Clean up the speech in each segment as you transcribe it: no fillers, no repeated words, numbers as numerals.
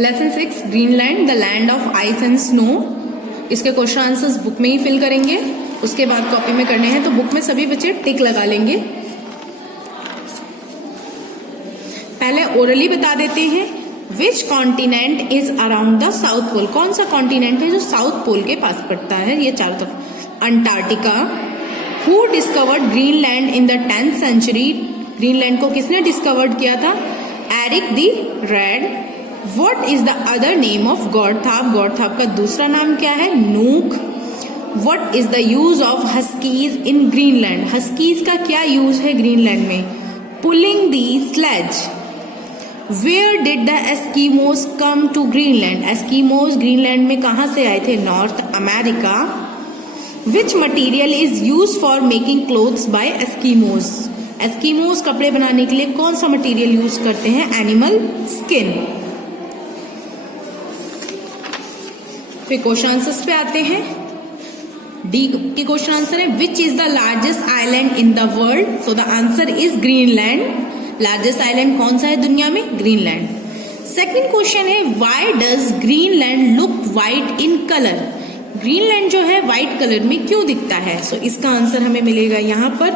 Lesson 6 Greenland the land of ice and snow. इसके question answers book में ही fill करेंगे, उसके बाद कॉपी में करने हैं, तो बुक में सभी बच्चे टिक लगा लेंगे। पहले ओरली बता देते हैं, which continent is around the south pole. कौन सा कॉन्टिनेंट है जो साउथ पोल के पास पड़ता है, ये चारों तरफ। Antarctica. Who discovered Greenland in the 10th century. Greenland को किसने डिस्कवर्ड किया था? Eric the Red. What is the other name of Godthab. Godthab का दूसरा नाम क्या है? Nuuk. What is the use of huskies in Greenland. Huskies का क्या यूज है ग्रीनलैंड में? Pulling the sledge. Where did the Eskimos come to Greenland. Eskimos Greenland में कहां से आए थे? North America. Which material is use for making clothes by Eskimos. Eskimos कपड़े बनाने के लिए कौन सा मटेरियल यूज करते हैं? Animal skin. फिर क्वेश्चन आंसर्स पे आते हैं। डी के क्वेश्चन आंसर है, which is the largest island in the world. So the answer is Greenland. Largest island कौन सा है दुनिया में? ग्रीनलैंड। सेकंड क्वेश्चन है, why does Greenland look white in colour. Greenland जो है व्हाइट कलर में क्यों दिखता है? सो इसका आंसर हमें मिलेगा यहां पर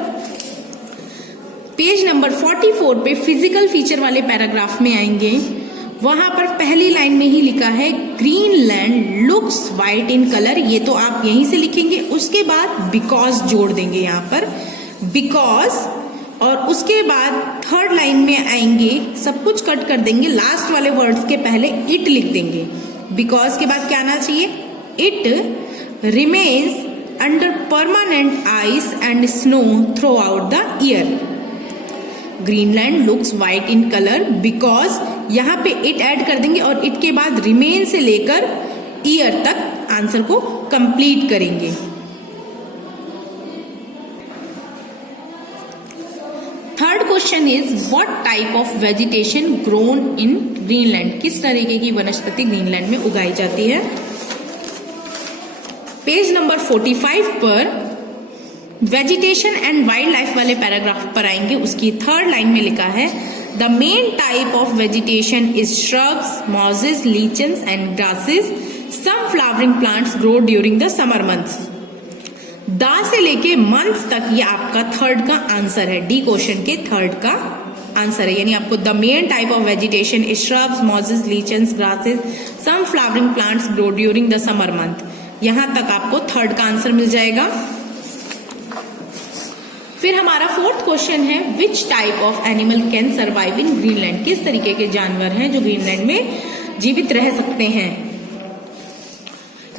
पेज नंबर 44 पे फिजिकल फीचर वाले पैराग्राफ में आएंगे। वहां पर पहली लाइन में ही लिखा है Greenland looks white in colour. ये तो आप यहीं से लिखेंगे, उसके बाद बिकॉज जोड़ देंगे यहां पर, बिकॉज। और उसके बाद थर्ड लाइन में आएंगे, सब कुछ कट कर देंगे, लास्ट वाले वर्ड्स के पहले इट लिख देंगे। बिकॉज के बाद क्या आना चाहिए? It remains under permanent ice and snow through out the year. Greenland looks white in colour because, यहां पे इट ऐड कर देंगे और इट के बाद रिमेन से लेकर ईयर तक आंसर को कंप्लीट करेंगे। Third question is, what type of vegetation grown in Greenland. किस तरीके की वनस्पति ग्रीनलैंड में उगाई जाती है? पेज नंबर 45 पर वेजिटेशन एंड वाइल्ड लाइफ वाले पैराग्राफ पर आएंगे। उसकी थर्ड लाइन में लिखा है, the main type of vegetation is shrubs, mosses, lichens and grasses. Some flowering plants grow during the summer months. दा से लेके मंथ्स तक ये आपका थर्ड का आंसर है। डी क्वेश्चन के थर्ड का आंसर है, यानी आपको the main type of vegetation is shrubs, mosses, lichens, grasses, some flowering plants grow during the summer month. यहां तक आपको थर्ड का आंसर मिल जाएगा। फिर हमारा फोर्थ क्वेश्चन है, which type of animal can survive in Greenland. किस तरीके के जानवर हैं जो ग्रीनलैंड में जीवित रह सकते हैं।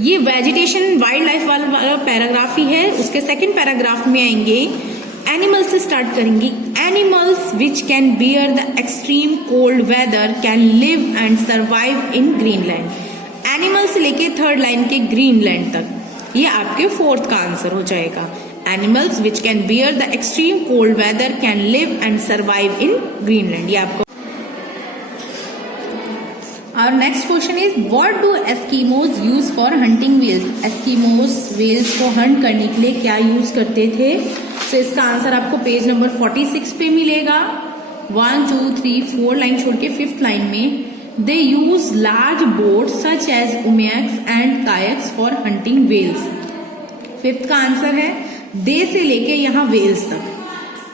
ये वेजिटेशन वाइल्ड लाइफ वाला पैराग्राफ ही है। उसके सेकंड पैराग्राफ में आएंगे, एनिमल्स से स्टार्ट करेंगे। Animals which can bear the extreme cold weather can live and survive in Greenland. Animal से लेके थर्ड लाइन के ग्रीनलैंड तक, ये आपके फोर्थ का आंसर हो जाएगा। Animals which can bear the extreme cold weather can live and survive in Greenland, ये आपको। और next question is, what do Eskimos use for hunting whales. Eskimos whales को हंट करने के लिए क्या यूज करते थे? तो इसका आंसर आपको पेज नंबर 46 पे मिलेगा। 1 2 3 4 लाइन छोड़ के 5th लाइन में, they use large boat such as umiaks and kayaks for hunting whales. 5th का आंसर है, दे से लेके यहाँ व्हेल्स तक,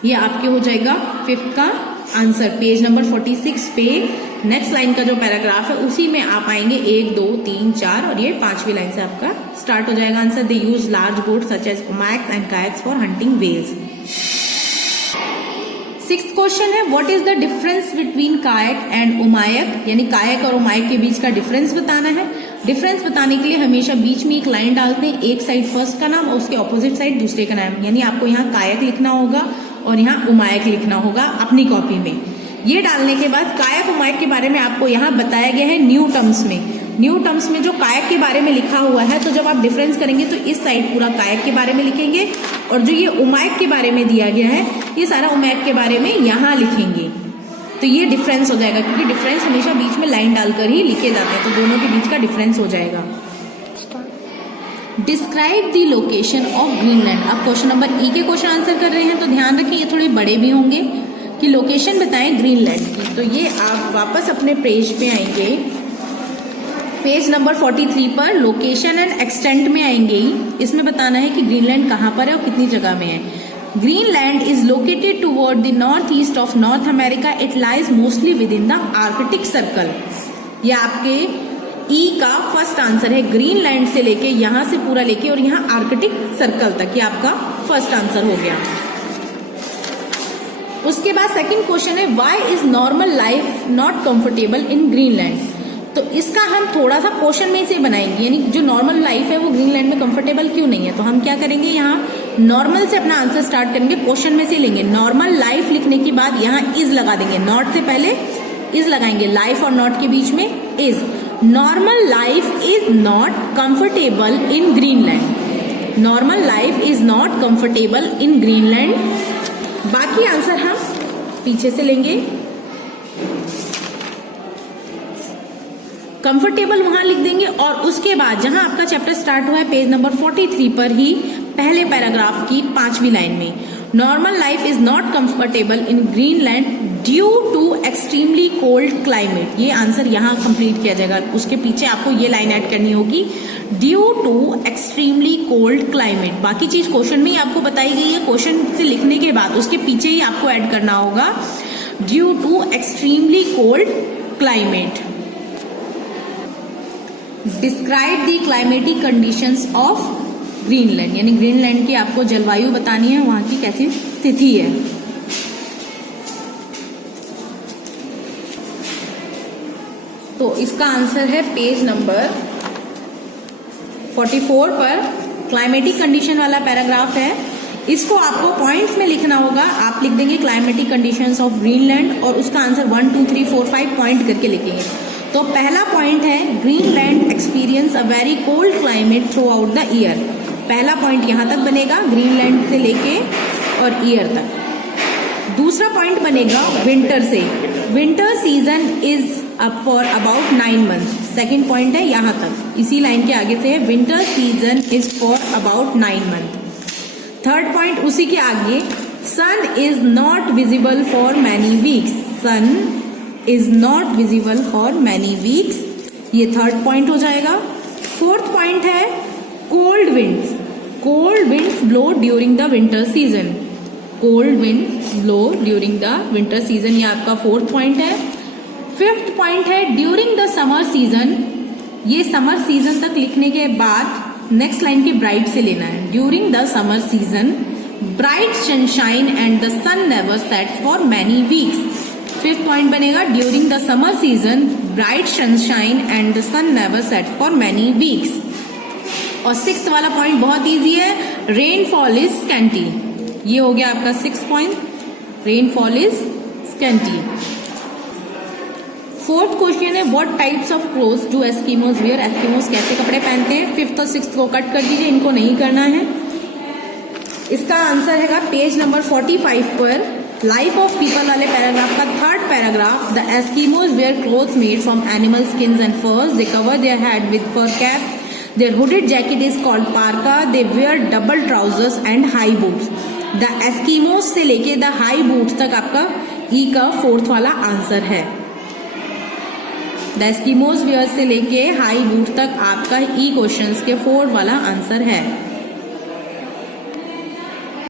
ये आपके हो जाएगा 5th का आंसर। पेज नंबर 46 पे नेक्स्ट लाइन का जो पैराग्राफ है उसी में आप आएंगे 1 2 3 4 और ये 5वीं लाइन से आपका स्टार्ट हो जाएगा answer. They use large boat such as umiaks and kayaks for hunting whales. 6th question है, what is the difference between kayak and umiak. यानी कायक और उमायक के बीच का डिफरेंस बताना है। डिफरेंस बताने के लिए हमेशा बीच में एक लाइन डालते हैं, एक साइड फर्स्ट का नाम और उसके ऑपोजिट साइड दूसरे का नाम। यानी आपको यहाँ कायक लिखना होगा और यहाँ उमायक लिखना होगा अपनी कॉपी में। ये डालने के बाद कायक उमायक के बारे में आपको यहाँ बताया गया है न्यू टर्म्स में। न्यू टर्म्स में जो कायक के बारे में लिखा हुआ है, तो जब आप डिफरेंस करेंगे तो इस साइड पूरा कायक के बारे में लिखेंगे और जो ये उमायक के बारे में दिया गया है ये सारा उमायक के बारे में यहाँ लिखेंगे। तो ये डिफरेंस हो जाएगा, क्योंकि डिफरेंस हमेशा बीच में लाइन डालकर ही लिखे जाते हैं, तो दोनों के बीच का डिफरेंस हो जाएगा। Describe the location of Greenland. आप क्वेश्चन नंबर ई के क्वेश्चन आंसर कर रहे हैं, तो ध्यान रखें ये थोड़े बड़े भी होंगे कि लोकेशन बताएं ग्रीनलैंड की। तो ये आप वापस अपने पेज पे आएंगे पेज नंबर 43 पर लोकेशन एंड एक्सटेंट में आएंगे ही। इसमें बताना है कि ग्रीनलैंड कहाँ पर है और कितनी जगह में है। Greenland is located toward the north east of north America. It lies mostly with in the Arctic circle. ये आपके ई का फर्स्ट आंसर है। ग्रीनलैंड से लेके यहां से पूरा लेके और यहाँ आर्कटिक सर्कल तक, ये आपका फर्स्ट आंसर हो गया। उसके बाद सेकंड क्वेश्चन है why is normal life not comfortable in Greenland. तो इसका हम थोड़ा सा क्वेश्चन में से बनाएंगे, यानी जो नॉर्मल लाइफ है वो ग्रीनलैंड में कंफर्टेबल क्यों नहीं है। तो हम क्या करेंगे, यहाँ नॉर्मल से अपना आंसर स्टार्ट करेंगे, क्वेश्चन में से लेंगे। नॉर्मल लाइफ लिखने के बाद यहाँ इज लगा देंगे, नॉट से पहले इज लगाएंगे, लाइफ और नॉट के बीच में is. Normal life is not comfortable in Greenland. Normal life is not comfortable in Greenland. बाकी आंसर हम पीछे से लेंगे। कंफर्टेबल वहां लिख देंगे और उसके बाद जहां आपका चैप्टर स्टार्ट हुआ है पेज नंबर 43 पर ही पहले पैराग्राफ की 5वीं लाइन में, normal life is not comfortable in Greenland due to extremely cold climate. ये आंसर यहाँ कंप्लीट किया जाएगा। उसके पीछे आपको ये लाइन ऐड करनी होगी, due to extremely cold climate. बाकी चीज क्वेश्चन में ही आपको बताई गई है, क्वेश्चन से लिखने के बाद उसके पीछे ही आपको ऐड करना होगा, due to extremely cold climate. Describe the climatic conditions of Greenland, यानी ग्रीनलैंड की आपको जलवायु बतानी है, वहां की कैसी स्थिति है। तो इसका आंसर है पेज नंबर 44 पर क्लाइमेटिक कंडीशन वाला पैराग्राफ है। इसको आपको पॉइंट्स में लिखना होगा। आप लिख देंगे क्लाइमेटिक कंडीशंस ऑफ ग्रीनलैंड और उसका आंसर 1 2 3 4 5 पॉइंट करके लिखेंगे। तो पहला पॉइंट है Greenland experience a very cold climate through out the year. पहला पॉइंट यहां तक बनेगा, ग्रीनलैंड से लेके और ईयर तक। दूसरा पॉइंट बनेगा विंटर से, winter season is up for about 9 month. Second point है यहां तक, इसी लाइन के आगे से है, winter season is for about 9 month. Third point उसी के आगे, sun is not visible for many weeks. Sun is not visible for many weeks, ये थर्ड पॉइंट हो जाएगा। फोर्थ पॉइंट है cold winds. Cold winds blow during the winter season. Cold winds blow during the winter season, ये आपका fourth point है। Fifth point है during the summer season. ये summer season तक लिखने के बाद नेक्स्ट लाइन के ब्राइट से लेना है, during the summer season bright sunshine and the sun never sets for many weeks. Fifth point बनेगा during the summer season bright sunshine and the sun never sets for many weeks. और sixth वाला point बहुत easy है, rainfall is scanty. ये हो गया आपका sixth point, rainfall is scanty. Fourth question है what types of clothes do Eskimos wear. Eskimos कैसे कपड़े पहनते हैं। फिफ्थ और सिक्स्थ को कट कर दीजिए, इनको नहीं करना है। इसका आंसर है पेज नंबर 45 पर लाइफ ऑफ पीपल वाले पैराग्राफ का third paragraph. The Eskimos wear clothes made from animal skins and furs. They cover their head with fur cap. Their hooded jacket is called parka. They wear double trousers and high boots. The Eskimos से लेके the high boots तक आपका ई का fourth वाला answer है। The Eskimos where से लेके high boot तक आपका ई क्वेश्चंस के फोर्थ वाला आंसर है।